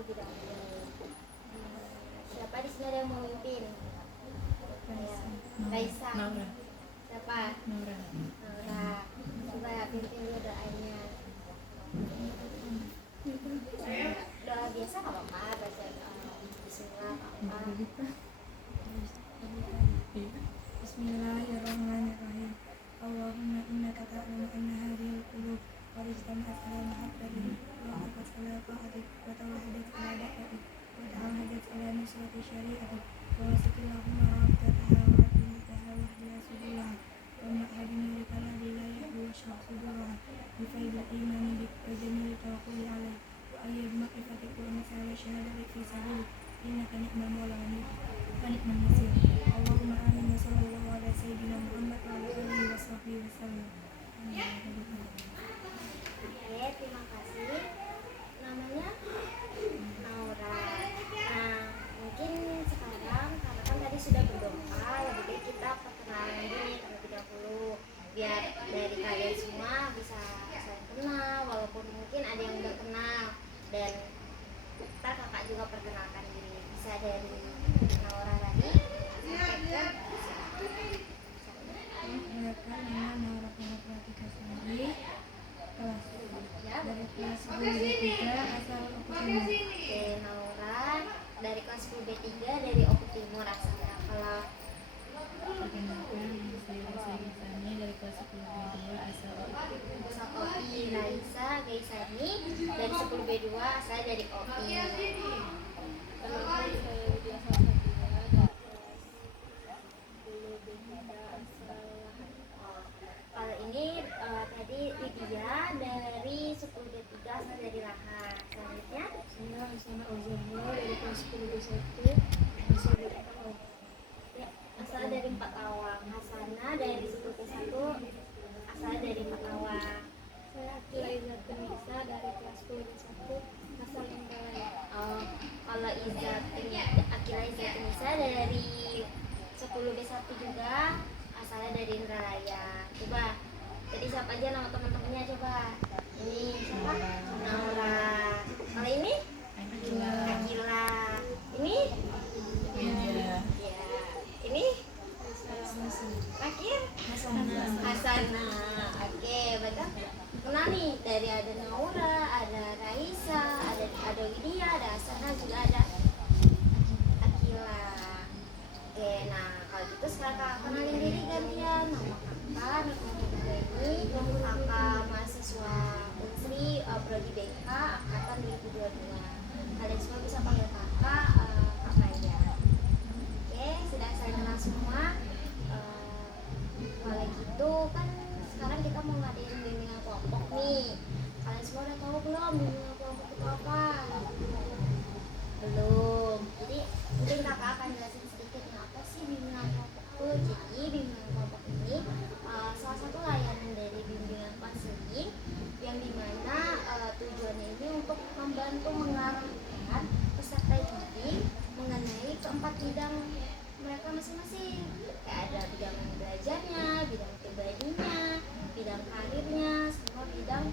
terlebih dahulu. Siapa di sini ada yang mau mimpin? Raisa. Siapa? Naura. Coba pimpin dulu doanya. Doa biasa nggak apa-apa, baca Bismillah apa? Bismillahirrahmanirrahim. Allahumma innaka ta'lamu anna hadhihi al-qulub qad ijtama'at ala mahabbatik wa aqad ala ta'atik wa tawahadat ala da'atik wa ta'ahadat ala nusrati syari'atik wa wasikillahumma rabtataha wa adilitaha wa ahliya sudullaha wa ma'adina likala lilayah wa syah sudullaha bifaidil imani bik wa jamili tawakkuli alaih wa ayyad ma'ifatik wa masala syahadatik fi sabilik innaka ni'mal mawla wa ni'mal nasir. Allahumma amin wa sallallahu ala sayyidina Muhammad wa ala alihi wa sahbihi wa sallam. Oke, terima kasih. Namanya Naura. Nah, mungkin sekarang karena kan tadi sudah berdoa, lebih baik kita perkenalan dulu terlebih dahulu, biar dari kalian semua bisa saling kenal, walaupun mungkin ada yang udah kenal, dan ntar kakak juga perkenalkan diri. Bisa dari Naura tadi. Perkenalkan, nama Naura Pratika Sari, kelas dari kelas 10B3 asal Oku Timur. Oke, Naura dari kelas 10B3 dari Oku Timur asalnya. Kalau Perkenalkan, saya Gaisani dari kelas 10B2 asal Oki, Raisa Gaisani dari 10B2 asal dari Oki. Kalau ini tadi Lydia dari 10B3 asal dari Lahan. Selanjutnya saya Hasanah Ozama dari kelas 10B1 asal dari Oku. ya, asal dari Empatawang. Hasana dari 10B1 asal dari Empatawang. Saya Akila Izzatun Nisa dari kelas 10B1 asal Indralaya. Kalau Akila Izzatun Nisa dari 10B1 juga asalnya dari Indralaya. Coba tadi siapa aja nama teman-temannya, coba. Ini siapa? Naura. Kalau ini Akila. Ini ya. Ini Akil Hasana. Oke, baca kenal nih, dari ada Naura, ada Raisa, ada Lydia, ada Hasana, juga ada Akila. Oke, nah kalau gitu sekarang kakak kenalin diri gantian. Nama kakak ini kakak mahasiswa Unsri Prodi BK angkatan 2022. Kalian semua bisa panggil kakak ya. Oke, sudah saya kenal semua. Kalau gitu kan sekarang kita mau ngadain bimbingan kelompok nih. Kalian semua udah tahu belum bimbingan kelompok itu apa? Belum. Jadi mungkin kakak akan jelasin sedikit apa sih bimbingan kelompok itu. Jadi bimbingan kelompok ini salah satu layanan dari bimbingan konseling yang dimana tujuannya ini untuk membantu mengarahkan peserta didik mengenai keempat bidang mereka masing-masing. Kayak ada bidang belajarnya, bidang pribadinya, bidang karirnya, semua bidang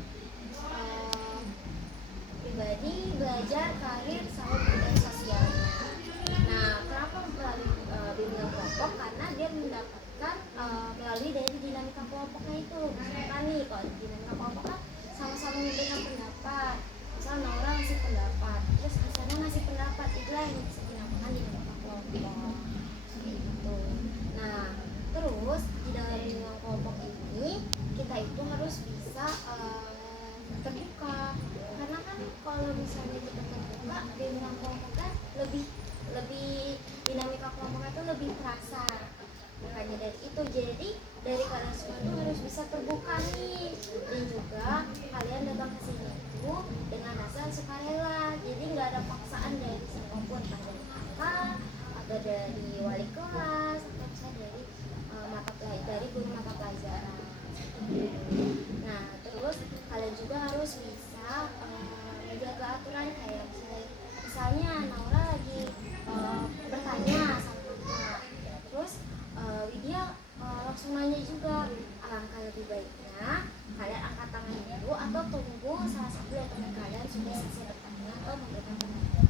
pribadi, belajar, karir, sama bidang sosialnya. Nah, kenapa melalui bimbingan kelompok? Karena dia mendapatkan melalui dari dinamika kelompoknya itu. Misalkan nih, kalau dinamika kelompok kan sama-sama memberikan pendapat. Misal Naura ngasih pendapat, terus Hasana ngasih pendapat, itulah yang bisa dinamakan dinamika kelompok. Gitu. Nah, terus di dalam bimbingan kelompok ini kita itu harus bisa terbuka, karena kan kalau misalnya kita terbuka, bimbingan kelompoknya lebih dinamika kelompoknya itu lebih terasa. Makanya dari itu, jadi dari kalian semua itu harus bisa terbuka nih, dan juga kalian datang ke sini itu dengan rasa sukarela. Jadi nggak ada paksaan dari siapapun, dari kakak atau dari wali kelas atau misalnya dari guru mata pelajaran. Nah, terus kalian juga harus bisa menjaga aturan, kayak misalnya Naura lagi bertanya sama kakak, terus Widya langsung nanya juga. Alangkah lebih baiknya kalian angkat tangan dulu atau tunggu salah satu dari teman kalian sudah selesai bertanya atau memberikan pendapat.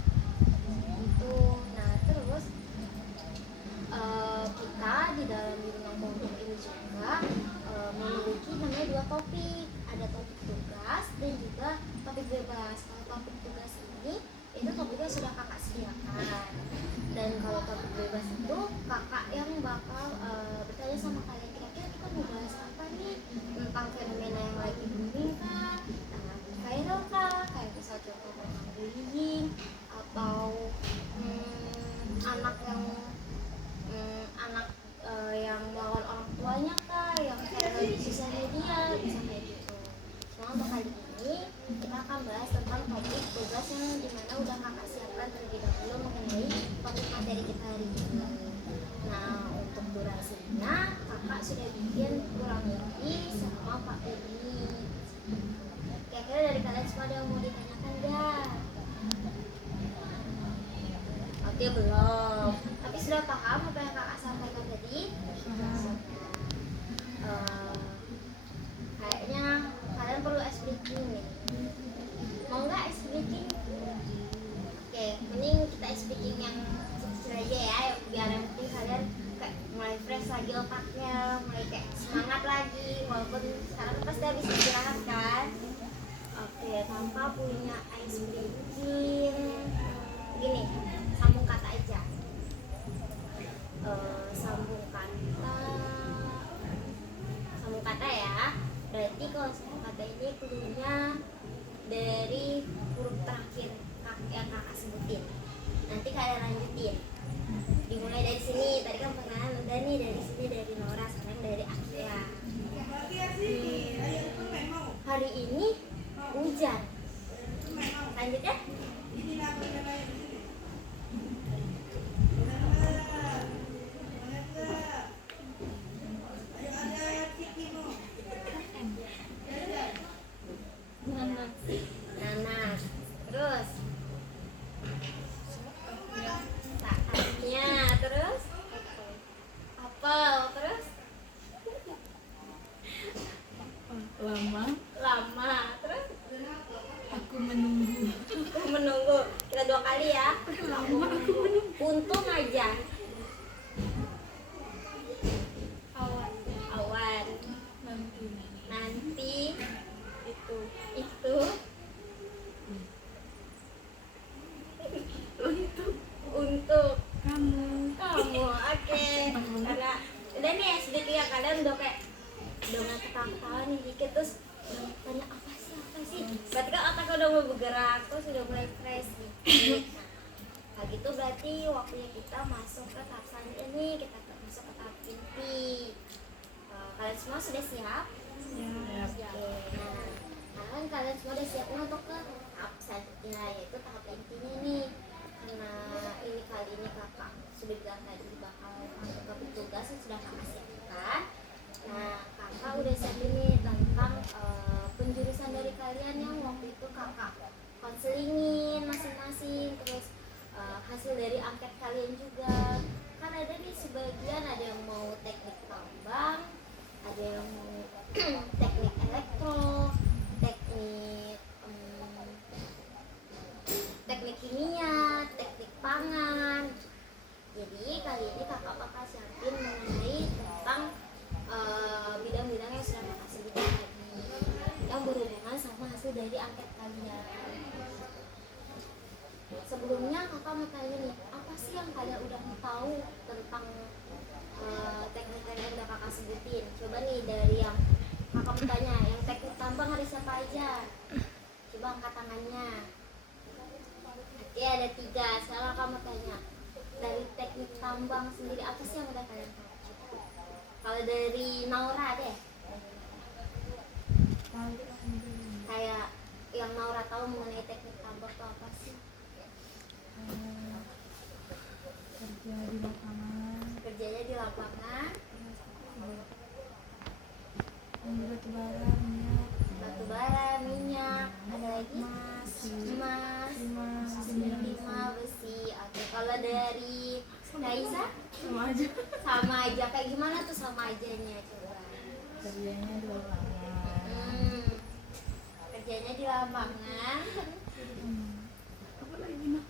topik bebas. Kalau topik tugas ini itu topiknya sudah kakak sediakan, dan kalau topik bebas itu kakak yang bakal bertanya sama kalian, kira-kira kita mau bahas apa nih, tentang fenomena yang lagi booming kah, viral kah, kayak misal contoh tentang bullying, atau anak yang yang melawan orang tuanya kah, yang viral di sosial media, bisa kayak gitu. Nah, untuk kali ini kita akan bahas tentang topik tugas yang dimana udah kakak siapkan terlebih dahulu mengenai topik materi kita hari ini. Nah, untuk durasinya kakak sudah bikin kurang lebih sama Pak Edi. Kira-kira dari kalian semua ada yang mau ditanyakan gak? Oke, belum. Tapi sudah paham apa yang kakak sampaikan tadi? Kayaknya kalian perlu ice breaking nih. Mau nggak ice breaking? Oke, mending kita ice breaking yang kecil aja ya, biar yang penting kalian kayak mulai fresh lagi otaknya, mulai kayak semangat lagi, walaupun sekarang pasti habis istirahat kan. Oke, tanpa punya ice breaking, gini, sambung kata aja. Sambung kata ya. Berarti kalau sambung kata ini cluenya dari huruf terakhir yang kakak sebutin. Nanti kalian lanjutin. Dimulai dari sini. Tadi kan perkenalan udah nih, dari sini dari Nora, sekarang dari Akia. Hari ini hujan. Lanjutnya. Nanas. Terus saatnya. Terus apel. Terus lama. Terus Aku menunggu. Kita 2 kali ya. Lama aku menunggu. Untung aja. Awan. Nanti itu untuk Kamu. Oke. Karena udah nih sedikit ya, kalian udah kayak udah nggak ketawa nih dikit, terus tanya apa sih, berarti kan otak udah mau bergerak, terus udah mulai fresh nih. Nah gitu berarti waktunya kita masuk ke tahap selanjutnya, kita masuk ke tahap inti. Kalian semua sudah siap? Siap. Nah kan kalian semua udah siap untuk ke tahap selanjutnya, yaitu tahap intinya nih. Karena ini kali ini kakak sudah bilang tadi bakal masuk ke tugas yang sudah kakak siapkan. Nah kakak udah siapin nih tentang penjurusan dari kalian yang waktu itu kakak konselingin masing-masing, terus hasil dari angket kalian juga. Kan ada nih sebagian, ada yang mau teknik tambang, ada yang mau teknik elektro, teknik kimia, teknik pangan. Jadi kali ini kakak bakal siapin mengenai tentang bidang-bidang yang sudah kakak sebutkan tadi, yang berhubungan sama hasil dari angket kalian. Sebelumnya kakak mau tanya nih, apa sih yang kalian udah tahu tentang teknik-teknik yang udah kakak sebutin? Coba nih dari yang kakak mau tanya, yang teknik tambang ada siapa aja? Coba angkat tangannya. Oke, ada 3. Sekarang kakak mau tanya, dari teknik tambang sendiri apa sih yang udah kalian tahu? Kalau dari Naura deh, kayak yang Naura tahu mengenai teknik tambang itu apa sih? Kerjanya di lapangan. Batu bara, minyak, ada lagi emas, timah, besi. Oke, kalau dari Kaisa sama aja. Kayak gimana tuh sama ajanya, coba? Kerjanya di lapangan. Kerjanya di lapangan. Apa lagi mah?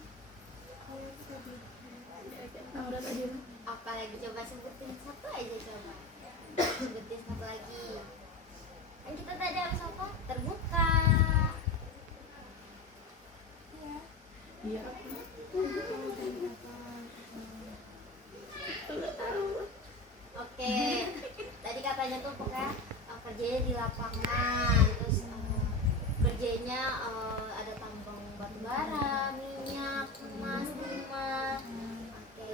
Naura tadi mah. Apa lagi, coba sebutin satu aja, coba. Sebutin satu lagi. Kan kita tadi harus apa? Terbuka. Oke, tadi katanya tuh pokoknya kerjanya di lapangan, terus kerjanya ada tambang batu bara, minyak, emas, timah. Oke,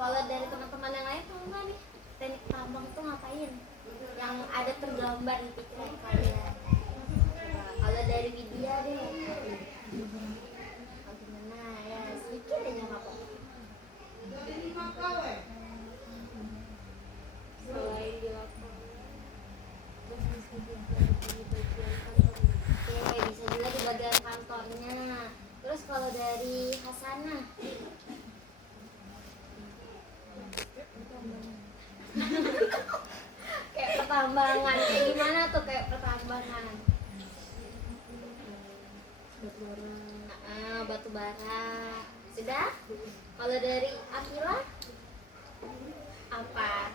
kalau dari teman-teman yang lain tuh enggak nih, teknik tambang tuh ngapain? Yang ada tergambar di pikiran kalian. Coba, kalau dari Widya deh, oh, gimana ya? Sedikit aja nggak apa-apa. Selain di lapangan. Oke, bisa juga di bagian kantornya. Terus kalau dari Hasanah, kayak pertambangan, kayak gimana tuh kayak pertambangan? Batu bara. Sudah? Kalau dari Akila, apa?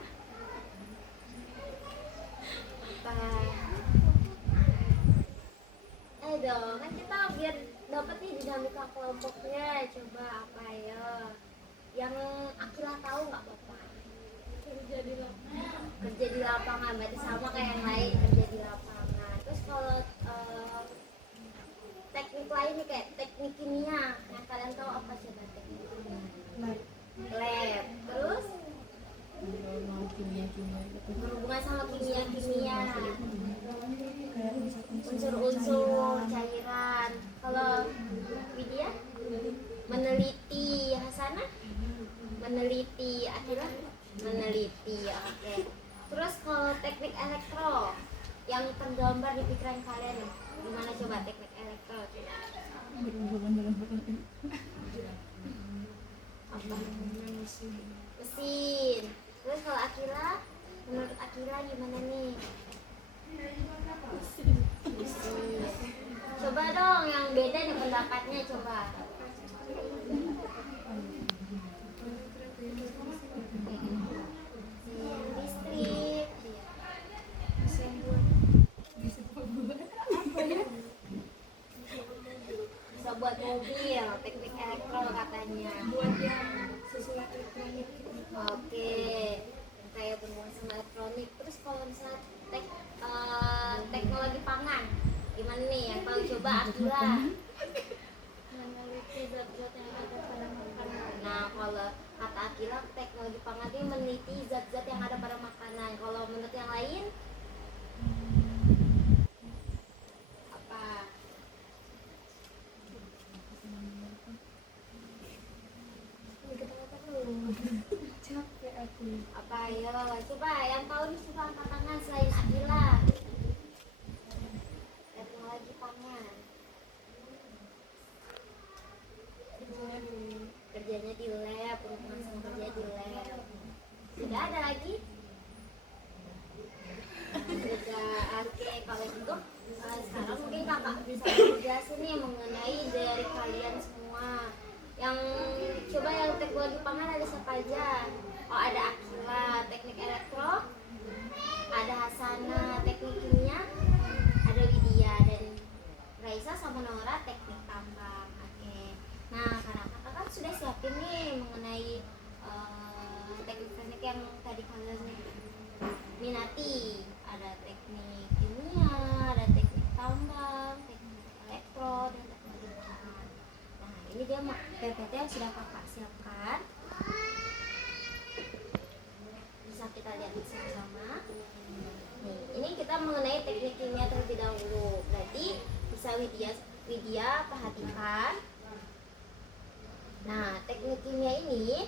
Dong, kan kita biar dapat nih dinamika kelompoknya. Coba apa ya? Yang Akila tahu nggak Bapak? Kerja di lapangan, berarti sama kayak yang lain, kerja di lapangan. Terus kalau teknik lain nih kayak teknik kimia, yang kalian tahu apa coba teknik kimia? Lab. Terus berhubungan sama kimia kayak unsur-unsur cairan. Kalau Widya meneliti, Hasanah meneliti, Akila meneliti. Oke. Terus kalau teknik elektro yang tergambar di pikiran kalian nih, gimana coba teknik elektro? Apa? Mesin. Terus kalau Akila, menurut Akila gimana nih? Coba dong yang beda nih pendapatnya, coba. Listrik. Bisa buat mobil, teknik elektro katanya. buat yang sesuai elektronik. Oke, kayak berhubungan sama elektronik. Terus kalau misalnya teknologi pangan, gimana nih? Yang tahu coba Akila. Meneliti zat-zat yang ada pada makanan. Nah, kalau kata Akila, teknologi pangan itu meneliti zat-zat yang ada pada makanan. Kalau menurut yang lain, apa? Capek aku. Apa ya? Coba yang tahu nih suka angkat tangan selain Akila. Teknologi pangan. Kerjanya di lab, berhubungan sama kerja di lab. Sudah ada lagi? Sudah. Oke, kalau gitu sekarang mungkin kakak bisa menjelasin nih mengenai dari kalian semua. Yang coba yang teknologi pangan ada siapa aja? Oh, ada Akila, teknik elektro, ada Hasanah, teknik kimia, ada Widya, dan Raisa sama Nora, teknik tambang. Oke. Nah, karena kakak kan sudah siapin nih mengenai teknik-teknik yang tadi kalian minati. Ada teknik kimia, ada teknik tambang, teknik elektro, dan teknologi pangan. Nah, ini dia PPT yang sudah kakak siapkan. Bisa kita lihat bersama-sama. Nih, ini kita mengenai teknik kimia terlebih dahulu. Berarti bisa Widya perhatikan. Nah, teknik kimia ini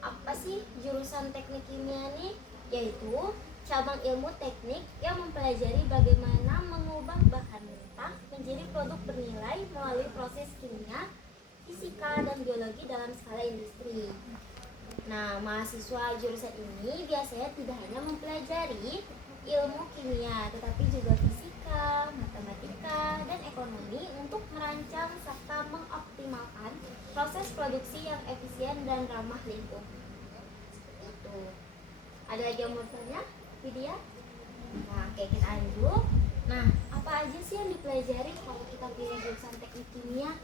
apa sih jurusan teknik kimia ini? Yaitu cabang ilmu teknik yang mempelajari bagaimana mengubah bahan mentah menjadi produk bernilai melalui proses kimia, fisika, dan biologi dalam skala industri. Nah, mahasiswa jurusan ini biasanya tidak hanya mempelajari ilmu kimia, tetapi juga fisika, matematika, dan ekonomi untuk merancang serta mengoptimalkan proses produksi yang efisien dan ramah lingkungan. Seperti itu. Ada lagi yang mau bertanya, Widya? Nah, oke, kita lanjut. Nah, apa aja sih yang dipelajari kalau kita pilih jurusan teknik kimia?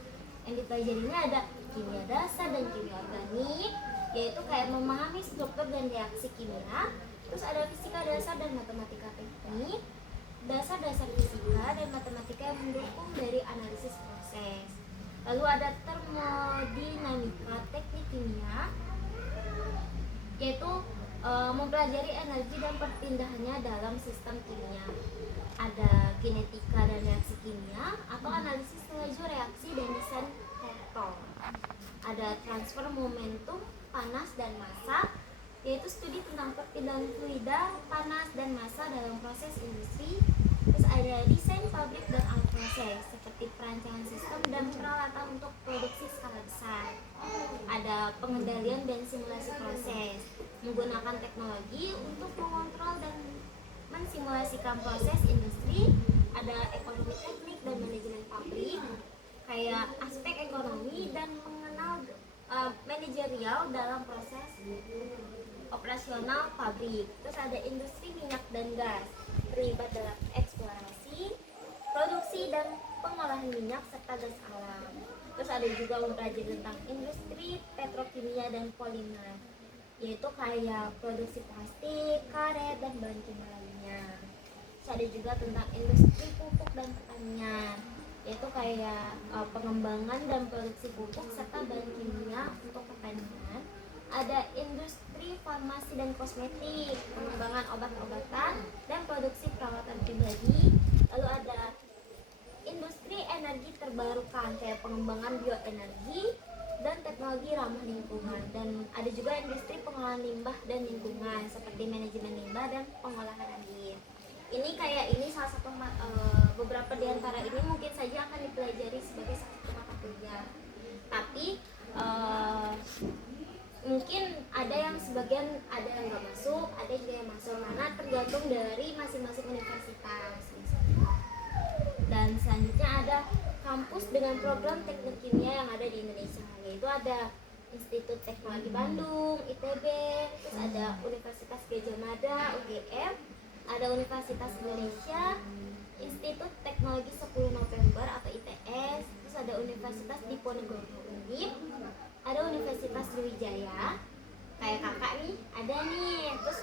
Yang dipelajarinya ada kimia dasar dan kimia organik, yaitu kayak memahami struktur dan reaksi kimia. Terus ada fisika dasar dan matematika teknik, dasar-dasar fisika dan matematika yang mendukung dari analisis proses. Lalu ada termodinamika teknik kimia, yaitu mempelajari energi dan perpindahannya dalam sistem kimia. Ada kinetika dan reaksi kimia atau analisis laju reaksi dan desain reaktor. Ada transfer momentum panas dan massa, yaitu studi tentang perpindahan fluida panas dan massa dalam proses industri. Terus ada desain pabrik dan alat proses seperti perancangan sistem dan peralatan untuk produksi skala besar. Ada pengendalian dan simulasi proses menggunakan teknologi untuk mengontrol dan mensimulasikan proses industri. Ada ekonomi teknik dan manajemen pabrik, kayak aspek ekonomi dan mengenal manajerial dalam proses operasional pabrik. Terus ada industri minyak dan gas, terlibat dalam eksplorasi, produksi dan pengolahan minyak serta gas alam. Terus ada juga mempelajari tentang industri petrokimia dan polimer, yaitu kayak produksi plastik, karet, dan bahan kimia lainnya. Terus ada juga tentang industri pupuk dan pertanian, yaitu kayak pengembangan dan produksi pupuk serta bahan kimia untuk pertanian. Ada industri farmasi dan kosmetik, pengembangan obat-obatan dan produksi perawatan pribadi. Lalu ada industri energi terbarukan kayak pengembangan bioenergi dan teknologi ramah lingkungan. Dan ada juga industri pengolahan limbah dan lingkungan seperti manajemen limbah dan pengolahan air. Ini salah satu beberapa di antara ini mungkin saja akan dipelajari sebagai satu mata kuliah. Tapi mungkin ada yang sebagian ada yang nggak masuk, ada juga yang masuk, karena tergantung dari masing-masing universitas. Dan selanjutnya ada kampus dengan program teknik kimia yang ada di Indonesia, yaitu ada Institut Teknologi Bandung, ITB, terus ada Universitas Gadjah Mada, UGM, ada Universitas Indonesia, Institut Teknologi 10 November atau ITS, terus ada Universitas Diponegoro UNIP, ada Universitas Sriwijaya, kayak kakak nih, ada nih, terus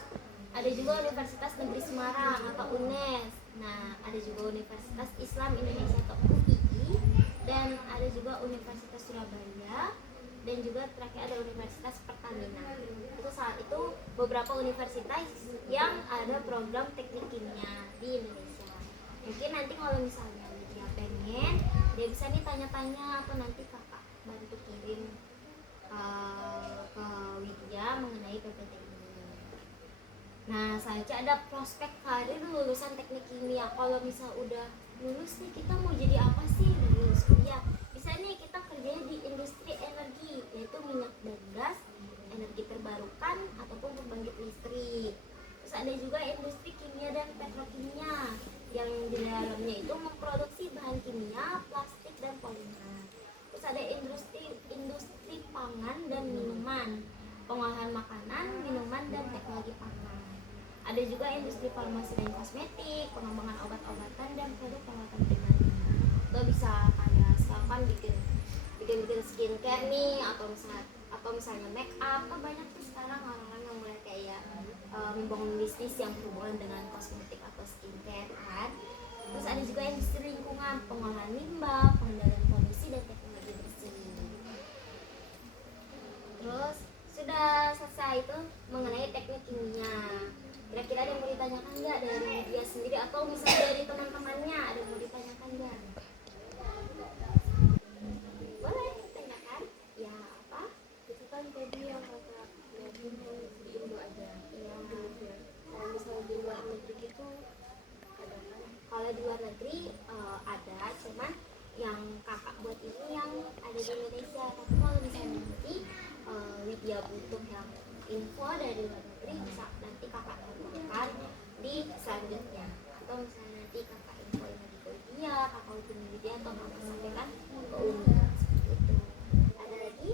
ada juga Universitas Negeri Semarang atau UNES. Nah, ada juga Universitas Islam Indonesia atau UII, dan ada juga Universitas Surabaya, dan juga terakhir ada Universitas Pertamina. Itu saat itu beberapa universitas yang ada program teknik kimia di Indonesia. Mungkin nanti kalau misalnya dia pengen, dia bisa nih tanya-tanya atau nanti kakak bantu kirim ke Widya mengenai PPT ini. Nah, selanjutnya ada prospek karir lulusan teknik kimia. Kalau misal udah lulus nih, kita mau jadi apa sih dari lulus kuliah? Bisa nih kita kerjanya di industri energi, yaitu minyak dan gas, energi terbarukan ataupun pembangkit listrik. Terus ada juga industri kimia dan petrokimia, yang di dalamnya itu memproduksi bahan kimia, plastik dan polimer. Terus ada industri pangan dan minuman, pengolahan makanan, minuman dan teknologi pangan. Ada juga industri farmasi dan kosmetik, pengembangan obat-obatan dan produk perawatan pribadi. Lo bisa kayak sekarang bikin skincare nih, atau misalnya make up. Kan banyak tuh sekarang orang-orang yang mulai kayak membangun bisnis yang berhubungan dengan kosmetik atau skincare kan. Terus ada juga industri lingkungan, pengolahan limbah, pengendalian polusi dan teknologi bersih. Terus sudah selesai itu mengenai teknik kimia. Kira-kira ada yang mau ditanyakan nggak dari dia sendiri atau misalnya dari teman-temannya, ada yang mau ditanyakan nggak? Boleh tanyakan. Ya apa? Itu kan tadi yang kakak lihatin yang di Indo aja. Iya. Kalau misalnya di luar negeri itu ada kan? Kalau di luar negeri ada, cuman yang kakak buat ini yang ada di Indonesia. Tapi kalau misalnya nanti Widya butuh yang info dari luar negeri, bisa nanti kakak tanyakan di selanjutnya. Atau misalnya nanti kakak infoin lagi ke Widya, kakak hubungi Widya atau kakak sampaikan ke Umi. Seperti itu. Ada lagi?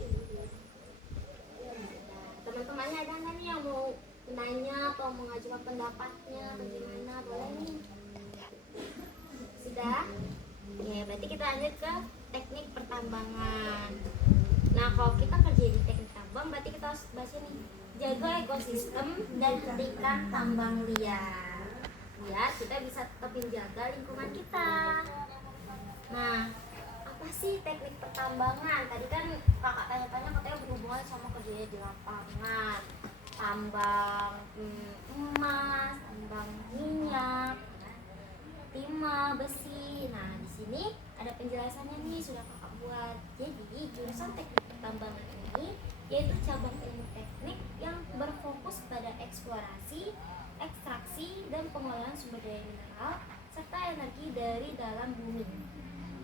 Nah, teman-temannya ada nggak nih yang mau nanya atau mengajukan pendapatnya bagaimana? Boleh nih. Sudah? Ya, berarti kita lanjut ke teknik pertambangan. Nah, kalau kita kerja di teknik tambang berarti kita harus baca nih, jaga ekosistem dan hentikan tambang liar biar kita bisa tetap menjaga lingkungan kita. Nah, apa sih teknik pertambangan? Tadi kan kakak tanya-tanya katanya berhubungan sama kerjanya di lapangan, tambang emas, tambang minyak, timah, besi. Nah, di sini ada penjelasannya nih, sudah kakak buat. Jadi jurusan teknik pertambangan ini yaitu cabang ilmu teknik yang berfokus pada eksplorasi, ekstraksi, dan pengolahan sumber daya mineral serta energi dari dalam bumi.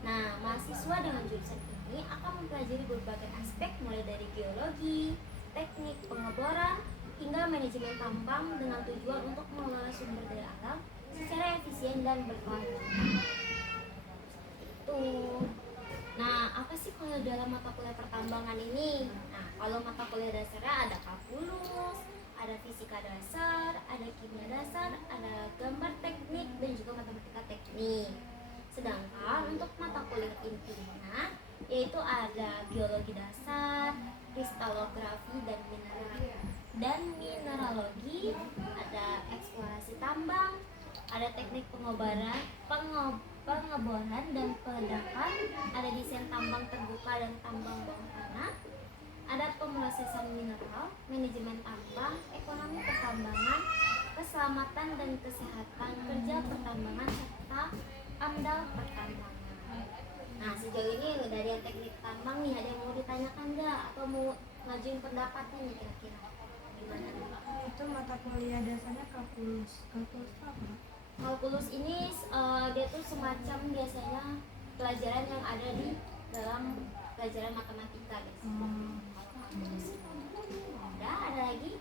Nah, mahasiswa dengan jurusan ini akan mempelajari berbagai aspek mulai dari geologi, teknik pengeboran, hingga manajemen tambang dengan tujuan untuk mengelola sumber daya alam secara efisien dan berkelanjutan. Itu. Nah, apa sih kalau dalam mata kuliah pertambangan ini? Nah, kalau mata kuliah dasarnya ada kalkulus, ada fisika dasar, ada kimia dasar, ada gambar teknik, dan juga matematika teknik. Sedangkan untuk mata kuliah intinya yaitu ada geologi dasar, kristalografi dan mineralogi, ada eksplorasi tambang, ada teknik pengeboran dan peledakan, ada desain tambang terbuka dan tambang bawah tanah, ada pemrosesan mineral, manajemen tambang, ekonomi pertambangan, keselamatan dan kesehatan kerja pertambangan, serta amdal pertambangan. Nah, sejauh ini dari yang teknik tambang nih, ada yang mau ditanyakan nggak atau mau ngajuin pendapatnya nih kira-kira gimana nih? Itu mata kuliah dasarnya kalkulus. Kalkulus itu apa? Kalkulus ini dia tuh semacam biasanya pelajaran yang ada di dalam pelajaran matematika guys. Udah, ada lagi?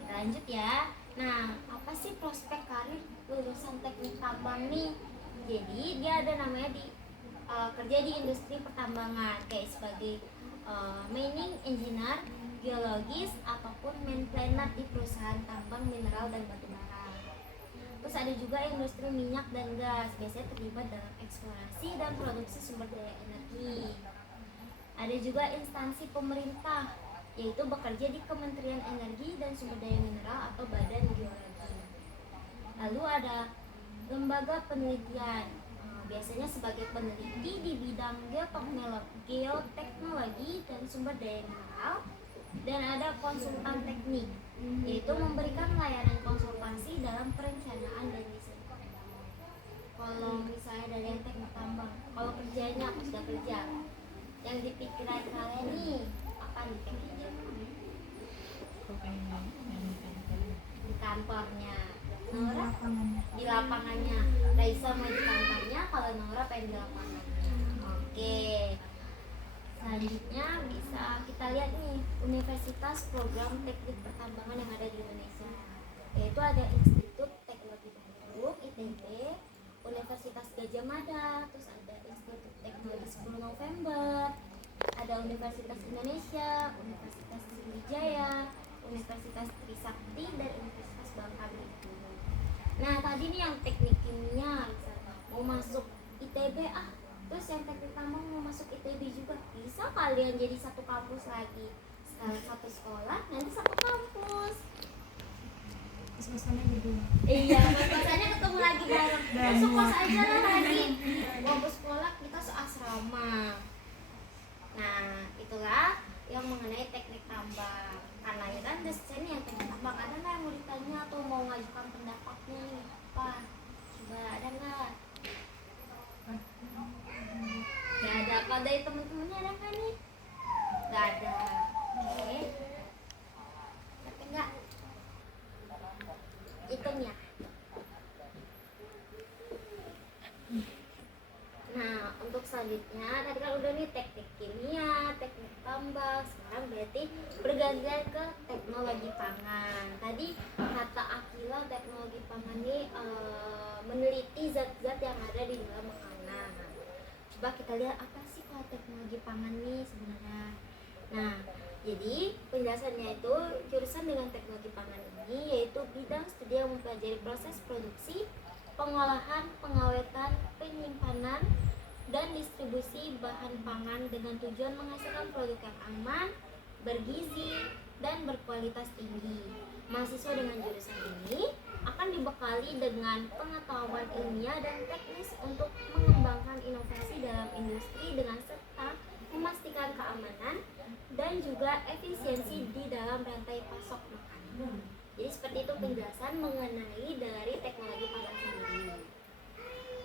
Kita lanjut ya. Nah, apa sih prospek karir lulusan teknik tambang nih? Jadi dia ada namanya di kerja di industri pertambangan kayak sebagai mining engineer, geologis, ataupun main planner di perusahaan tambang mineral dan batu bara. Terus ada juga industri minyak dan gas, biasanya terlibat dalam eksplorasi dan produksi sumber daya energi. Ada juga instansi pemerintah, yaitu bekerja di Kementerian Energi dan Sumber Daya Mineral atau Badan Geologi. Lalu ada lembaga penelitian, biasanya sebagai peneliti di bidang geoteknologi dan sumber daya mineral. Dan ada konsultan teknik, yaitu memberikan layanan konsultasi dalam perencanaan dan desain. Kalau misalnya dari yang teknik tambang, kalau kerjanya aku sudah kerja, yang dipikiran kalian nih apa nih kerjanya? Di kantornya. Nora di lapangannya. Raisa mau di kantornya, kalau Nora pengen di lapangannya. Oke. Selanjutnya bisa kita lihat nih universitas program teknik pertambangan yang ada di Indonesia, yaitu ada Institut Teknologi Bandung (ITB), Universitas Gadjah Mada, terus ada Institut Teknologi 10 November, ada Universitas Indonesia, Universitas Sriwijaya, Universitas Trisakti, dan Universitas Bangka Belitung. Nah, tadi nih yang teknik kimia mau masuk ITB terus yang teknik tambang mau masuk ITB juga, bisa kalian jadi satu kampus lagi, sekali satu sekolah nanti satu kampus. Kos-kosannya berdua. Iya, kos-kosannya ketemu lagi bareng. Masuk kos aja lah lagi. Waktu sekolah kita seasrama. Nah, itulah yang mengenai teknik tambang. Karena ya kan dosen yang teknik tambang, ada nggak yang mau ditanya atau mau ngajukan pendapatnya nih? Apa? Coba ada nggak? Gak ada. Kalau dari temen-temennya ada nggak nih? Gak ada. Oke. Tapi enggak. Hitung ya. Nah, untuk selanjutnya tadi kan udah nih teknik kimia, teknik tambang. Sekarang berarti bergantian ke teknologi pangan. Tadi kata Akila, teknologi pangan ini meneliti zat-zat yang ada di dalam makanan. Coba kita lihat apa sih kalau teknologi pangan ini sebenarnya. Nah, jadi penjelasannya itu jurusan dengan teknologi pangan ini yaitu bidang studi yang mempelajari proses produksi, pengolahan, pengawetan, penyimpanan, dan distribusi bahan pangan dengan tujuan menghasilkan produk yang aman, bergizi, dan berkualitas tinggi. Mahasiswa dengan jurusan ini akan dibekali dengan pengetahuan ilmiah dan teknis untuk mengembangkan inovasi dalam industri dengan serta memastikan keamanan dan juga efisiensi di dalam rantai pasok makanan. Jadi seperti itu penjelasan mengenai dari teknologi pangan sendiri.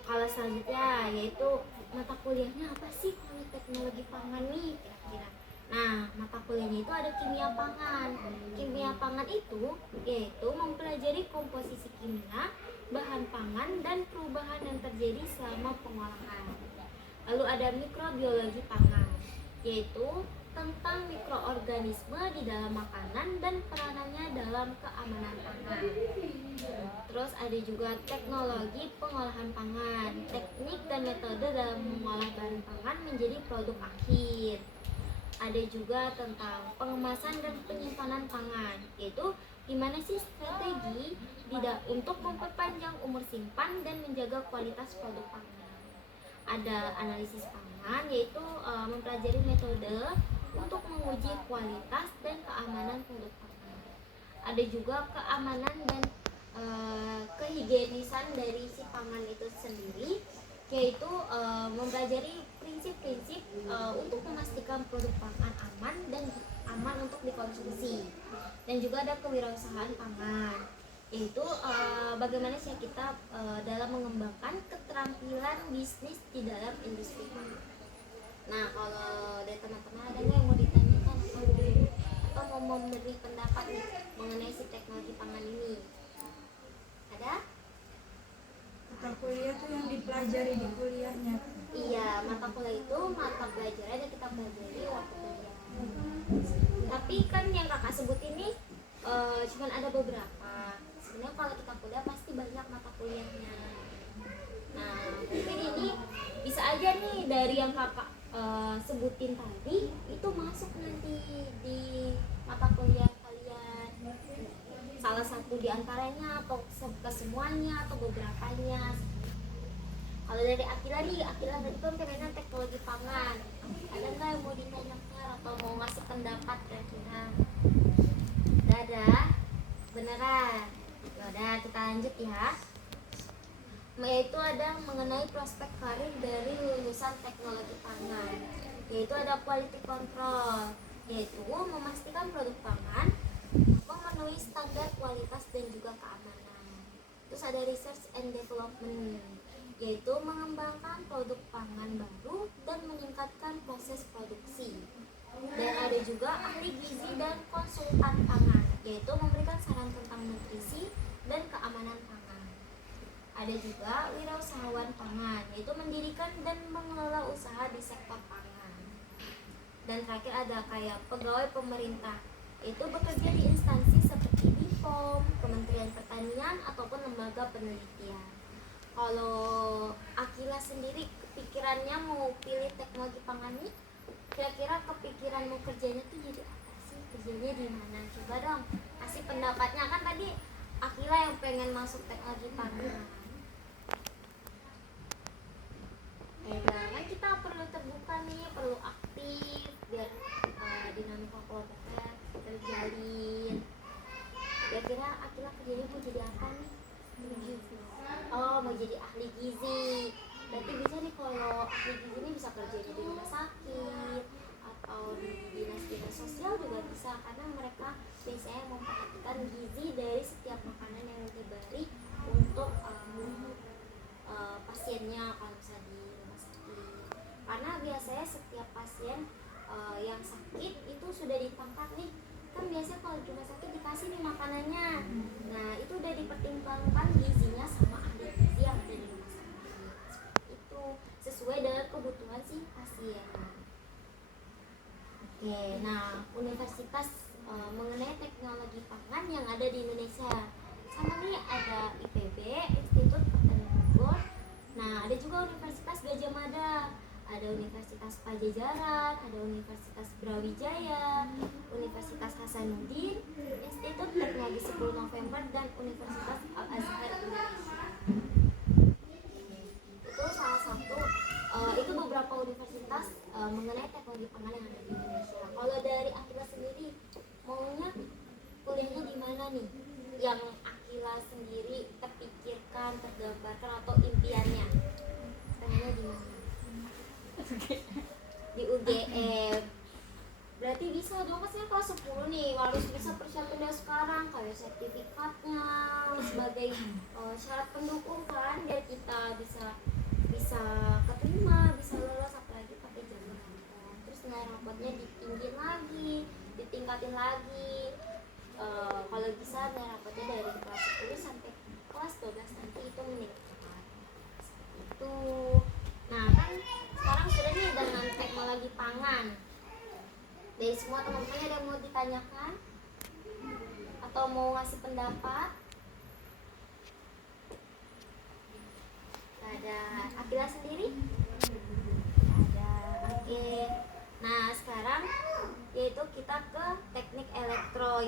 Kalau selanjutnya yaitu mata kuliahnya apa sih kalau teknologi pangan nih kira-kira? Nah, mata kuliahnya itu ada kimia pangan. Kimia pangan itu yaitu mempelajari komposisi kimia, bahan pangan, dan perubahan yang terjadi selama pengolahan. Lalu ada mikrobiologi pangan, yaitu tentang mikroorganisme di dalam makanan dan peranannya dalam keamanan pangan. Terus ada juga teknologi pengolahan pangan, teknik dan metode dalam mengolah bahan pangan menjadi produk akhir. Ada juga tentang pengemasan dan penyimpanan pangan, yaitu gimana sih strategi untuk memperpanjang umur simpan dan menjaga kualitas produk pangan. Ada analisis pangan, yaitu mempelajari metode untuk menguji kualitas dan keamanan produk pangan. Ada juga keamanan dan kehigienisan dari si pangan itu sendiri, yaitu mempelajari prinsip-prinsip untuk memastikan produk pangan aman dan aman untuk dikonsumsi. Dan juga ada kewirausahaan pangan, yaitu bagaimana sih kita dalam mengembangkan keterampilan bisnis di dalam industri pangan. Nah, kalau dari teman-teman ada nggak yang mau ditanyakan atau mau memberi pendapat nih mengenai si teknologi pangan ini? Ada? Mata kuliah tuh yang dipelajari di kuliahnya. Iya, mata kuliah itu mata pelajaran yang kita pelajari waktu kuliah. Tapi kan yang kakak sebut ini cuman ada beberapa. Sebenarnya kalau kita kuliah pasti banyak mata kuliahnya. Nah, mungkin ini bisa aja nih dari yang kakak sebutin tadi itu masuk nanti di mata kuliah kalian. Salah satu di antaranya atau kesemuanya atau beberapanya. Kalau dari Akila nih, Akila tadi kan pengennya teknologi pangan. Ada nggak yang mau ditanyakan atau mau ngasih pendapat kira-kira? Dadah, beneran. Yaudah kita lanjut ya. Yaitu ada mengenai prospek karir dari lulusan teknologi pangan. Yaitu ada quality control, yaitu memastikan produk pangan memenuhi standar kualitas dan juga keamanan. Terus ada research and development, yaitu mengembangkan produk pangan baru dan meningkatkan proses produksi. Dan ada juga ahli gizi dan konsultan pangan, yaitu memberikan saran tentang nutrisi dan keamanan pangan. Ada juga wirausahawan pangan, yaitu mendirikan dan mengelola usaha di sektor pangan. Dan terakhir ada kayak pegawai pemerintah, itu bekerja di instansi seperti BPOM, Kementerian Pertanian, ataupun lembaga penelitian. Kalau Akila sendiri kepikirannya mau pilih teknologi pangan ini, kira-kira kepikiran mau kerjanya tuh jadi apa sih? Kerjanya di mana? Coba dong kasih pendapatnya. Kan tadi Akila yang pengen masuk teknologi pangan. Kan kita perlu terbuka nih, perlu aktif biar dinamika kelompoknya terjalin. Kira-kira Akila kerjanya mau jadi apa nih? Oh, mau jadi ahli gizi. Berarti bisa nih kalau ahli gizi ini bisa kerjanya di rumah sakit atau di dinas-dinas sosial juga bisa, karena mereka biasanya memperhatikan gizi dari setiap makanan yang diberi untuk pasiennya kalau misalnya di rumah sakit. Karena biasanya setiap pasien yang sakit itu sudah ditangkap nih, kan biasanya kalau di rumah sakit dikasih nih makanannya. Nah, itu udah dipertimbangkan gizinya sama ahli gizi yang ada di rumah sakit. Itu sesuai dengan kebutuhan si pasien. Oke, nah universitas mengenai teknologi pangan yang ada di Indonesia. Sama nih ada IPB, Institut Pertanian Bogor. Nah, ada juga Universitas Gadjah Mada, ada Universitas Pajajaran, ada Universitas Brawijaya, Universitas Hasanuddin, Institut Teknologi 10 November, dan Universitas Al-Azhar Indonesia. Itu salah satu, itu sebagai syarat pendukung kan, biar kita bisa bisa keterima, bisa lolos, apalagi pakai jalur rapot. Terus nilai rapotnya ditinggiin lagi, ditingkatin lagi. Kalau bisa nilai rapotnya dari kelas 10 sampai kelas 12 nanti itu meningkat itu. Nah kan sekarang sudah nih dengan teknologi pangan, dari semua teman-teman ada yang mau ditanyakan atau mau ngasih pendapat? Ada Akila sendiri? Ada. Oke. Nah sekarang yaitu kita ke teknik elektro,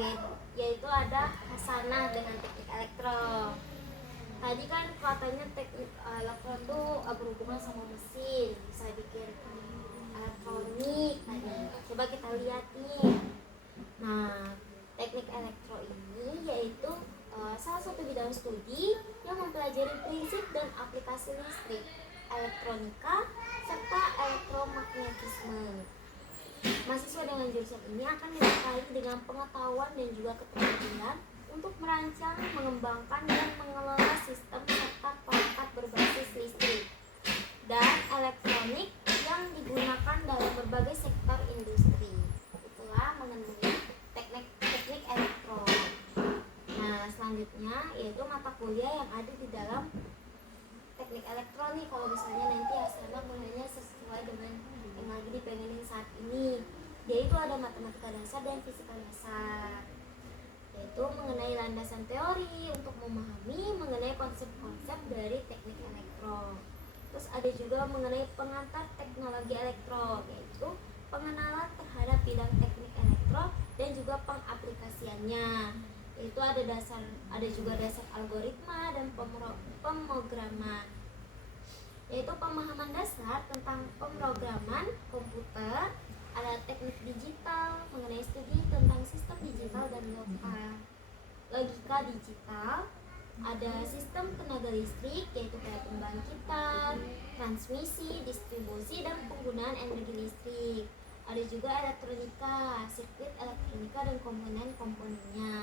yaitu ada Hasanah dengan teknik elektro. Tadi kan katanya teknik elektro itu berhubungan sama mesin, bisa bikin elektronik tadi. Coba kita lihat nih. Nah, teknik elektro ini yaitu salah satu bidang studi yang mempelajari prinsip dan aplikasi listrik, elektronika, serta elektromagnetisme. Mahasiswa dengan jurusan ini akan dibekali dengan pengetahuan dan juga keterampilan untuk merancang, mengembangkan, dan mengelola sistem serta perangkat berbasis listrik dan elektronik yang digunakan dalam berbagai sektor industri. Itulah mengenai teknik elektro. Nah, selanjutnya yaitu mata kuliah yang ada di dalam teknik elektro nih. Kalau misalnya nanti Hasanah mulainya sesuai dengan yang lagi dipengenin saat ini, yaitu ada matematika dasar dan fisika dasar, yaitu mengenai landasan teori untuk memahami mengenai konsep-konsep dari teknik elektro. Terus ada juga mengenai pengantar teknologi elektro, yaitu pengenalan terhadap bidang teknik elektro dan juga pengaplikasiannya, yaitu ada juga dasar algoritma dan pemrograman, yaitu pemahaman dasar tentang pemrograman komputer. Ada teknik digital mengenai studi tentang sistem digital dan logika digital. Ada sistem tenaga listrik, yaitu kayak pembangkitan, transmisi, distribusi, dan penggunaan energi listrik. Ada juga elektronika, sirkuit elektronika dan komponen-komponennya.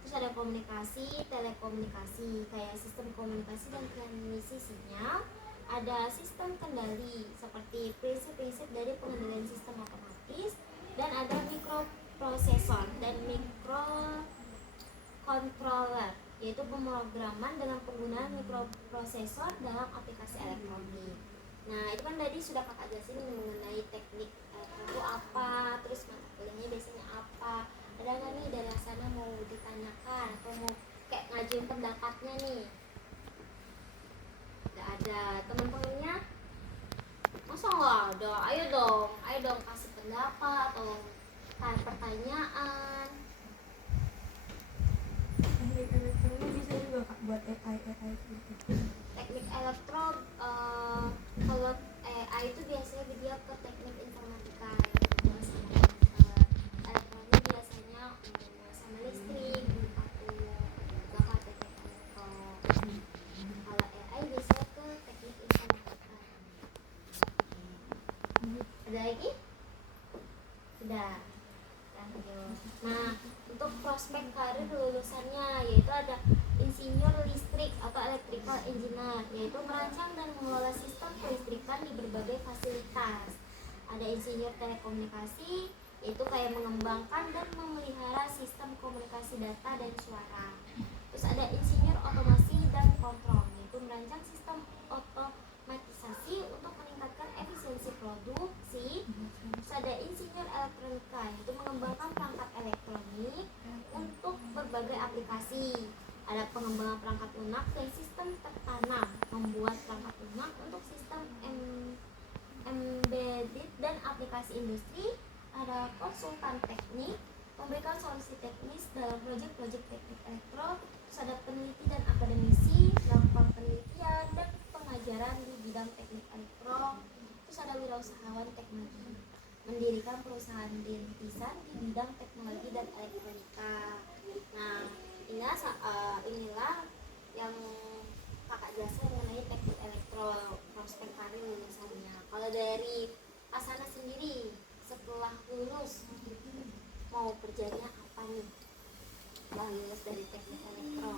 Terus ada komunikasi, telekomunikasi, kayak sistem komunikasi dan transmisi sinyal. Ada sistem kendali seperti prinsip-prinsip dari pengendalian sistem otomatis, dan ada mikroprosesor dan mikrocontroller, yaitu pemrograman dengan penggunaan mikroprosesor dalam aplikasi elektronik. Nah itu kan tadi sudah kakak jelasin mengenai teknik itu apa, terus mata kuliahnya biasanya apa. Ada nggak nih dari sana mau ditanyakan atau mau kayak ngajuin pendapatnya nih? Ada teman-temannya? Masa nggak ada? Ayo dong kasih pendapat atau tanya pertanyaan. Teknik elektro ini bisa juga Kak buat AI gitu. Teknik elektro kalau AI itu biasanya dia ke teknik informatika, yang sama elektronik biasanya sama listrik atau bakal teknik elektro. Kalau AI biasanya ke teknik informatika. Ada lagi? Sudah. Lanjut. Nah, untuk prospek karir lulusannya yaitu ada insinyur listrik atau electrical engineer, yaitu merancang dan mengelola sistem kelistrikan di berbagai fasilitas. Ada insinyur telekomunikasi, yaitu kayak mengembangkan dan memelihara sistem komunikasi data dan suara. Terus ada insinyur otomasi dan kontrol, yaitu merancang sistem otomatisasi untuk meningkatkan efisiensi produksi. Terus ada insinyur elektronika, yaitu mengembangkan perangkat elektronik untuk berbagai aplikasi. Ada pengembangan perangkat lunak dan sistem tertanam, membuat perangkat lunak untuk sistem embedded dan aplikasi industri. Ada konsultan teknik, memberikan solusi teknis dalam proyek-proyek teknik elektro. Terus ada peneliti dan akademisi, melakukan penelitian dan pengajaran di bidang teknik elektro. Terus ada wirausahawan teknologi, mendirikan perusahaan rintisan di bidang teknologi dan elektronika. Nah, inilah yang kakak jelaskan mengenai teknik elektro, prospek karir lulusannya. Kalau dari Asana sendiri, setelah lulus mau kerjanya apa nih? Setelah lulus dari teknik elektro.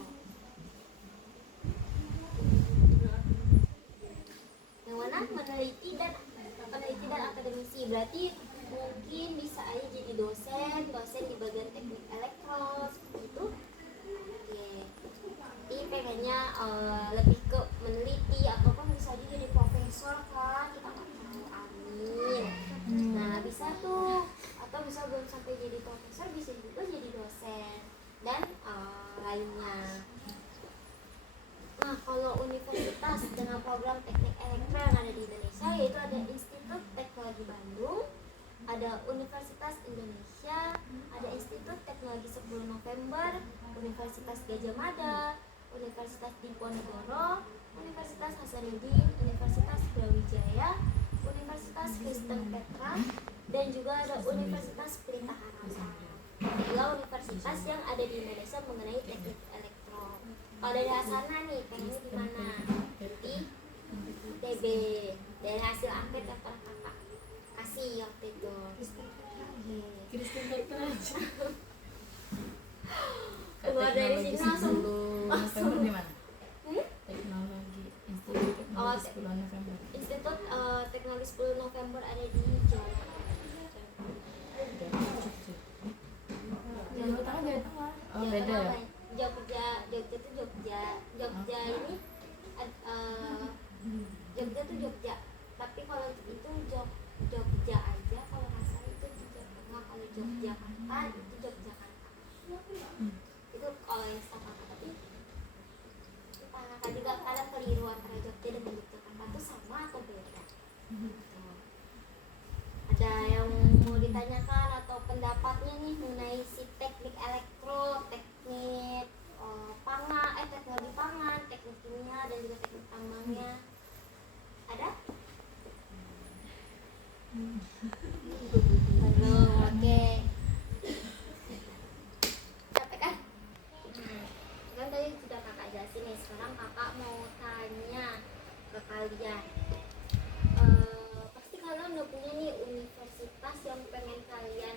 berarti mungkin bisa aja jadi dosen di bagian teknik elektro seperti itu. Oke, tapi pengennya lebih ke meneliti atau kan bisa aja jadi profesor kan, kita nggak tahu, amin. Nah bisa tuh, atau bisa belum sampai jadi profesor bisa juga jadi dosen dan lainnya. Nah kalau universitas dengan program teknik elektro yang ada di Indonesia yaitu ada Institut Teknologi Bandung, ada Universitas Indonesia, ada Institut Teknologi 10 November, Universitas Gadjah Mada, Universitas Diponegoro, Universitas Hasanuddin, Universitas Brawijaya, Universitas Kristen Petra, dan juga ada Universitas Pelita Harapan. Itulah universitas yang ada di Indonesia mengenai teknik elektro. Kalau dari Hasana nih, pengennya di mana? Di ITB. Dari hasil angket yang pernah kakak kasih waktu itu. Kristen Petra aja. Keluar dari sini langsung November di mana? Hmm? Teknologi Institut Teknologi 10 November. Institut Teknologi 10 November ada di Jawa Jawa Tengah, Jawa Tengah. Oh beda ya? Jogja tuh Jogja ini Jogja tuh Jogja, tapi kalau itu Jogja aja, kalau nggak salah itu di Jawa Tengah. Kalau Yogyakarta itu Yogyakarta. Itu kalau yang setahu kakak, tapi kakak juga kadang keliru antara Jogja dengan Yogyakarta itu sama atau beda. Ada yang mau ditanyakan atau pendapatnya nih mengenai si teknik elektro, teknik teknologi pangan, teknik kimia dan juga teknik tambangnya? Ada? Belum, oke. Capek kan? Kan tadi sudah kakak jelasin nih, sekarang kakak mau tanya ke kalian. Pasti kalian udah punya nih universitas yang pengen kalian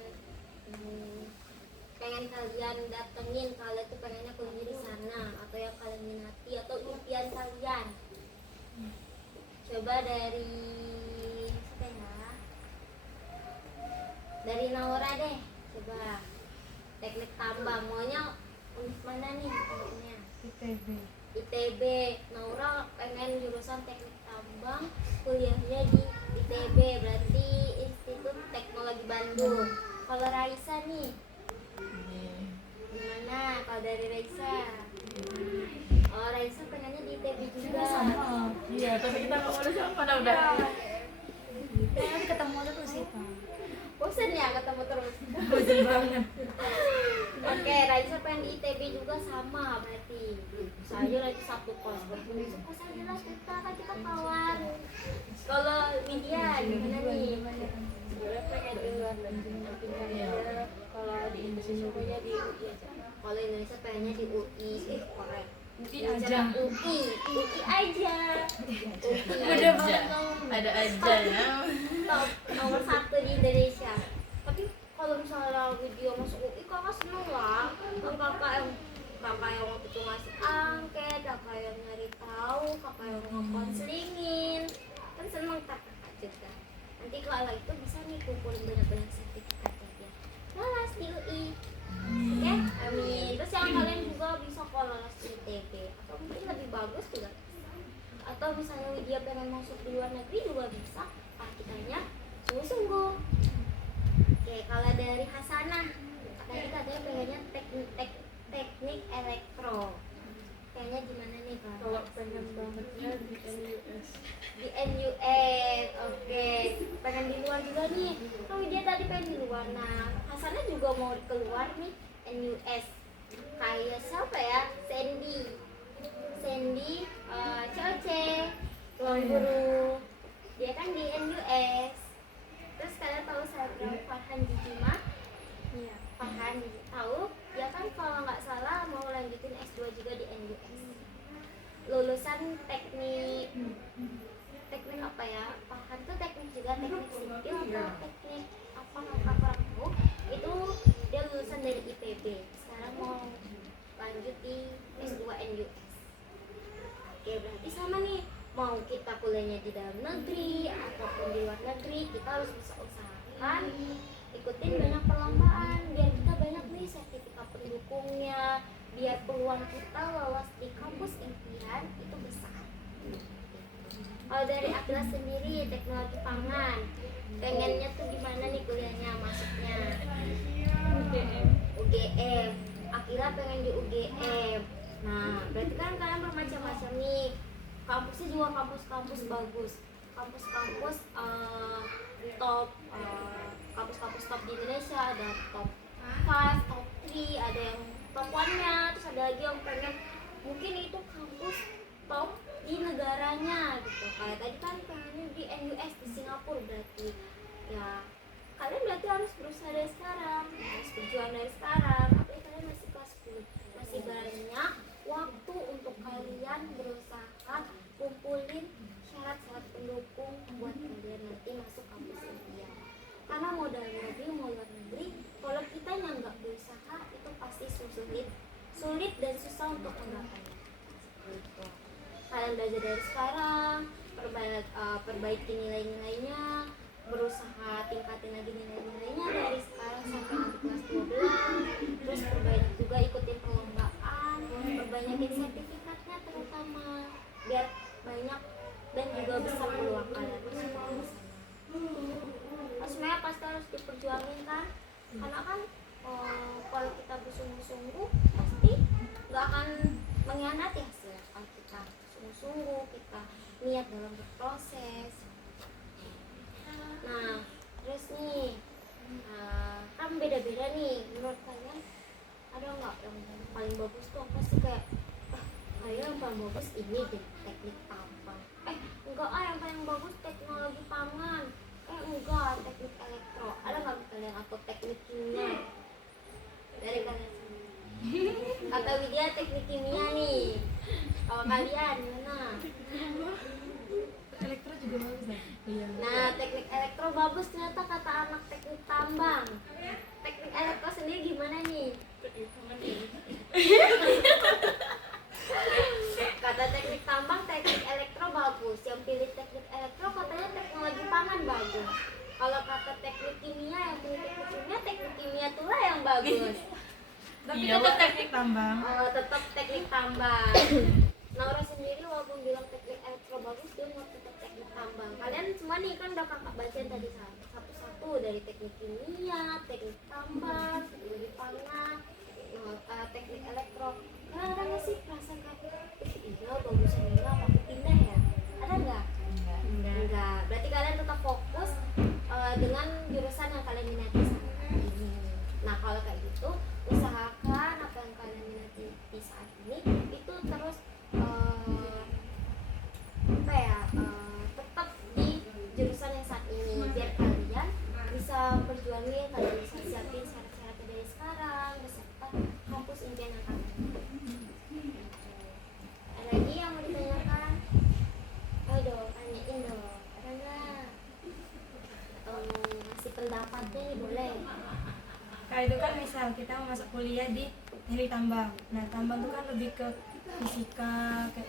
datengin, kalian tuh pengennya kuliah di sana atau yang kalian minati atau impian kalian. Coba dari siapa ya? Dari Naura deh, coba. Teknik tambang, maunya univ mana nih maunya? ITB. Naura pengen jurusan teknik tambang, kuliahnya di ITB, berarti Institut Teknologi Bandung. Kalau Raisa nih, gimana kalau dari Raisa? Oh Raisa pengennya di ITB juga. Sama. Iya, tapi kita nggak boleh sama udah. Ketemu terus sih Pak. Bosan ya ketemu terus. Bosan banget. Oke, Raisa pengen di ITB juga sama berarti. Saya lagi satu kos. Besok kosan jelas kita kan kita kawan. Kalau media gimana nih? Sebenarnya pengen di luar negeri tapi karena kalau di Indonesia punya di UI aja. Kalau Indonesia pengennya di UI, korek. UI aja. UI aja. Ada aja. Ada aja ya. Top nomor 1 di Indonesia. Tapi kalau misalnya video masuk UI kakak seneng lah. Kan kakak yang waktu itu ngasih angket, kakak yang nyari tahu, kakak yang ngekonselingin. Kan seneng kakak juga. Nanti kalau itu bisa nih kumpulin banyak-banyak sertifikat ya. Lolos di UI. Oke, amin. Terus yang kalian juga bisa kalau lolos di ITB atau mungkin lebih bagus juga. Atau misalnya Widya pengen masuk di luar negeri juga bisa. Kitanya sungguh-sungguh. Oke, kalau dari Hasanah, katanya pengennya teknik elektro. Kayaknya gimana nih Kak? Kalau pengen bangetnya di NUS. Di NUS, oke. Pengen di luar juga nih. Oh dia tadi pengen di luar. Nah, Hasanah juga mau keluar nih NUS. Kayak siapa ya? Sandy, Coce, Tuan Guru. Dia kan di NUS. Terus kalian tahu saya Farhan Dijima? Iya. Farhan tahu? Dia kan kalau nggak salah mau lanjutin S2 juga di NUS. Lulusan teknik apa ya? Farhan tuh teknik juga, teknik sipil atau teknik apa kurang tahu. Itu dia lulusan dari IPB. Sekarang mau lanjut di S2 NUS. Oke, berarti sama nih. Mau kita kuliahnya di dalam negeri ataupun di luar negeri, kita harus bisa usahakan misalkan ikutin banyak perlombaan biar kita banyak nih sertifikat pendukungnya, biar peluang kita lolos di kampus impian itu besar. Kalau dari Akila sendiri, teknologi pangan, pengennya tuh gimana nih kuliahnya, masuknya? UGM. Akila pengen di UGM. Nah, berarti kan kalian bermacam-macam nih. Kampusnya juga kampus-kampus bagus. Kampus-kampus top, kampus-kampus top di Indonesia, ada top 5, top 3, ada yang top 1-nya, terus ada lagi yang pengen mungkin itu kampus top di negaranya gitu. Kayak tadi kan pengennya di NUS di Singapura, berarti ya kalian berarti harus berusaha dari sekarang, harus berjuang dari sekarang. Tapi kalian masih kelas 10, masih banyak waktu untuk kalian berusaha kumpulin syarat-syarat pendukung buat kalian nanti masuk kampus impian. Karena mau dalam negeri mau luar negeri, kalau kita yang nggak berusaha itu pasti sulit dan susah untuk menggapainya. Gitu. Kalian belajar dari sekarang, perbaiki nilai-nilainya, berusaha tingkatin lagi nilai-nilainya dari sekarang sampai nanti kelas 12. Terus perbanyak juga ikutin perlombaan, perbanyakin sertifikatnya terutama biar banyak dan juga besar peluang kalian masuk kampus. Semuanya pasti harus diperjuangin kan, karena kan kalau kita bersungguh-sungguh pasti nggak akan mengkhianati hasil. Kalau kita sungguh-sungguh, kita niat dalam berproses. Nah, terus nih kan beda-beda nih. Menurut kalian ada nggak yang paling bagus tuh apa sih? Kayak yang paling bagus ini deh, teknik tambang. Enggak, yang paling bagus teknologi pangan. Enggak, teknik elektro. Ada nggak kalian atau teknik kimia? Dari kalian sendiri. Kata Widya teknik kimia nih. Kalau kalian gimana? Elektro juga bagus ya? Iya. Nah, teknik elektro bagus ternyata kata anak teknik tambang. Teknik elektro sendiri gimana nih? Kata teknik tambang, teknik elektro bagus. Yang pilih teknik elektro katanya teknologi pangan bagus. Kalau kata teknik kimia, yang pilih teknik kimia itulah yang bagus. Tapi Iya, tetap teknik tambang. Oh, tetap teknik tambang. Naura sendiri walaupun bilang teknik elektro bagus, dia mau tetap teknik tambang. Kalian semua nih kan udah kakak bacain tadi satu-satu dari teknik kimia, teknik tambang, teknologi pangan, teknik elektro. Kalian ada nggak sih perasaan kayak, iya bagusan ini apa aku pindah ya? Ada nggak? Enggak. Berarti kalian tetap fokus dengan jurusan yang kalian minati saat ini. Nah kalau kayak gitu, usahakan apa yang kalian minati di saat ini itu terus tetap di jurusan yang saat ini biar kalian bisa perjuangin, kalian bisa siapin syarat-syaratnya dari sekarang beserta kampus impian yang kalian. Ada lagi yang mau ditanyakan? Ayo dong, tanyain dong. Ada nggak? Atau ngasih pendapatnya nih boleh. Kayak itu kan misal kita mau masuk kuliah di teknik tambang. Nah tambang itu kan lebih ke fisika, ke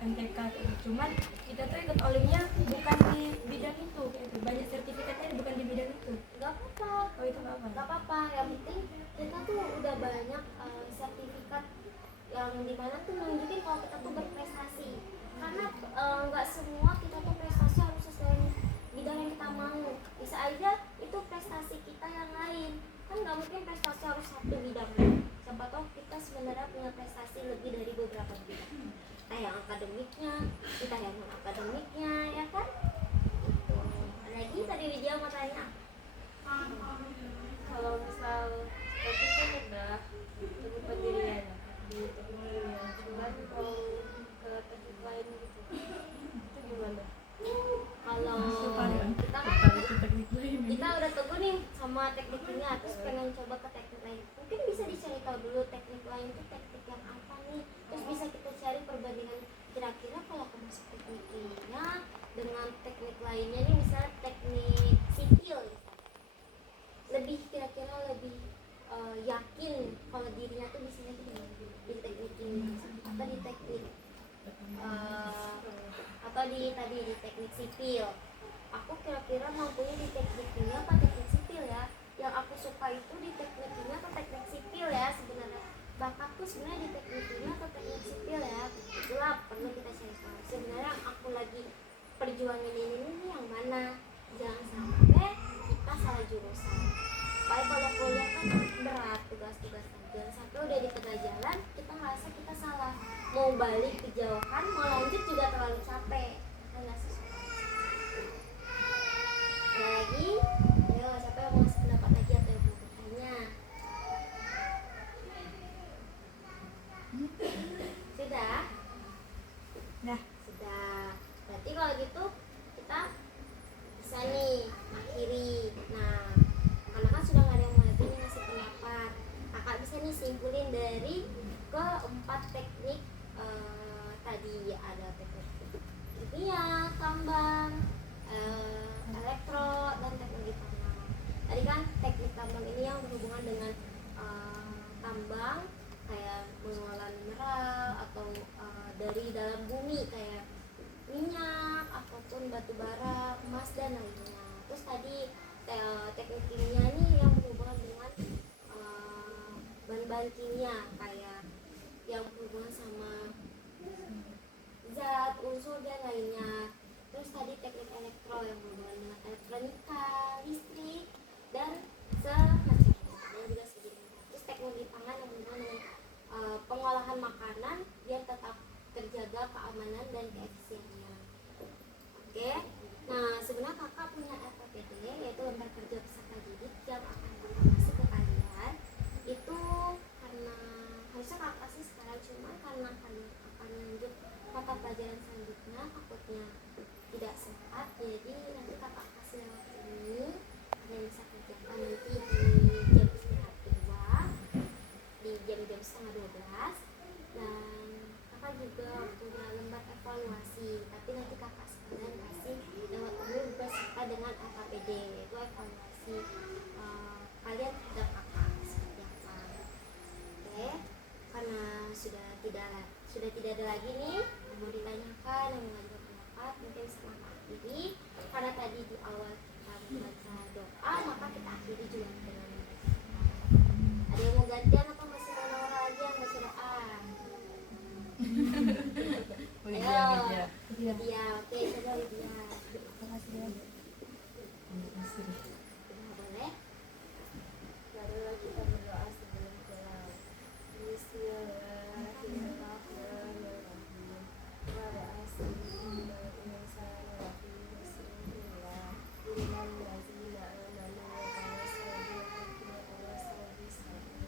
MTK kayak gitu. Cuman kita tuh ikut olimnya bukan di bidang itu, kayak itu. Banyak sertifikatnya bukan di bidang itu. Gak apa-apa. Oh itu nggak apa? Gak apa-apa, yang penting kita tuh udah banyak sertifikat yang dimana tuh nunjukin kalau kita tuh berprestasi. Karena nggak semua kita tuh prestasi harus sesuai bidang yang kita mau. Bisa aja itu prestasi kita yang lain. Kan nggak mungkin prestasi harus satu bidang. Siapa tahu kita sebenarnya punya prestasi lebih dari beberapa bidang. Kita yang akademiknya, kita yang non akademiknya, ya kan? Gitu. Ada lagi tadi Widya mau tanya. Kalau misal tadi kan udah tunggu pendirian di teknologi, cuman kalau ke teknik lain gitu itu gimana? Kalau kita kan kita udah teguh nih sama teknik ini, terus pengen coba ke teknik lain, mungkin bisa dicari tahu dulu teknik lain itu teknik yang apa nih, terus bisa kita cari perbandingan kira-kira kalau aku masuk teknik kimia dengan teknik lainnya nih, misalnya teknik sipil lebih kira-kira lebih yakin kalau dirinya tuh bisanya tuh di teknik kimia atau di teknik atau di teknik sipil. Aku kira-kira mampunya di teknik kimia apa teknik sipil? sipil ya. Yang aku suka itu di teknik kimia atau teknik sipil ya sebenarnya. Bakat tuh sebenarnya di teknik kimia atau teknik sipil ya. Itulah perlu kita cari tahu. Sebenarnya aku lagi perjuangin ini yang mana. Jangan sampai kita salah jurusan. Baik kalau kuliah kan berat tugas-tugasnya. Jangan sampai udah di tengah jalan kita ngerasa kita salah. Mau balik kejauhan, mau lanjut juga terlalu capek. Nggak sesuai. Ada lagi? Ayo, siapa yang mau ngasih pendapat lagi atau yang mau bertanya? Sudah? Nah, Sudah. Berarti kalau gitu kita bisa nih akhiri. Nah, karena kan sudah nggak ada yang mau lagi nih ngasih pendapat. Kakak bisa nih simpulin dari keempat teknik tadi ada teknik kimia, tambang, elektro, dan teknologi tambang. Tadi kan teknik tambang ini yang berhubungan dengan tambang kayak mengolah mineral atau dari dalam bumi kayak minyak ataupun batu bara, emas dan lainnya. Terus tadi teknik kimia ini yang berhubungan dengan bahan-bahan kimia kayak yang berhubungan sama zat, unsur dan lainnya. Terus tadi teknik elektro yang berhubungan dengan elektronika, listrik dan semacamnya dan juga sejenisnya. Terus teknologi pangan yang berhubungan dengan pengolahan makanan biar tetap terjaga keamanan dan keefisiennya. Oke. Nah, sebenarnya kakak punya LPPD yaitu lembar kerja peserta didik yang akan kakak kasih ke kalian. Itu karena harusnya kakak kasih sekarang cuma karena kalian akan lanjut mata pelajaran selanjutnya takutnya tidak sempat, jadi nanti kakak kasih lewat ini. Kalian bisa kerjakan nanti di jam istirahat kedua di jam-jam setengah 12. Dan kakak juga punya lembar evaluasi, tapi nanti kakak sekalian kasih lewat umum beserta dengan LKPD, itu evaluasi kalian terhadap kakak seperti apa. Oke, karena sudah tidak ada lagi nih yang mau ditanyakan, yang mau ngajukan pendapat, mungkin sama Kak akhiri. Karena tadi di awal kita membaca doa, maka kita akhiri juga dengan membaca doa. Ada yang mau gantian atau masih mau Nora aja yang baca doa? Ayo, Widya. Oke, coba Widya. makasih ya. Udah boleh? Marilah kita berdoa sebelum pulang. Bismillahirrahmanirrahim. Pada asli insan wafi bismillah. Innal ladzina amanu wa tawassaw bil haqqi wa tawassaw bis sabr.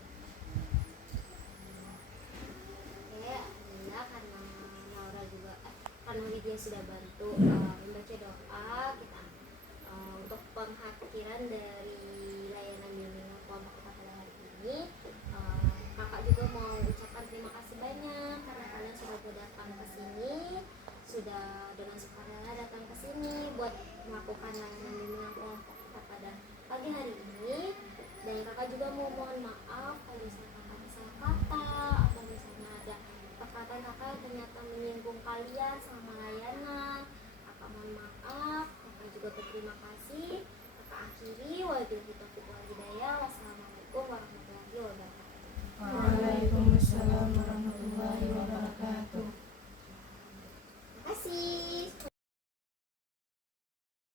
Oke, alhamdulillah karena Naura juga karena Widya sudah bantu membaca doa kita untuk pengakhiran dari layanan bimbingan kelompok kita pada hari ini. Kakak juga mau ucapkan terima kasih banyak karena kalian sudah datang ke sini, sudah dengan sukarela datang ke sini buat melakukan layanan bimbingan kelompok kita pada pagi hari ini. Dan kakak juga mau mohon maaf kalau misalnya kakak ada salah kata atau misalnya ada perkataan kakak yang ternyata menyinggung kalian selama layanan. Kakak mohon maaf, kakak juga berterima kasih. Kakak akhiri, wabillahi taufiq wal hidayah. Wassalamualaikum warahmatullahi wabarakatuh.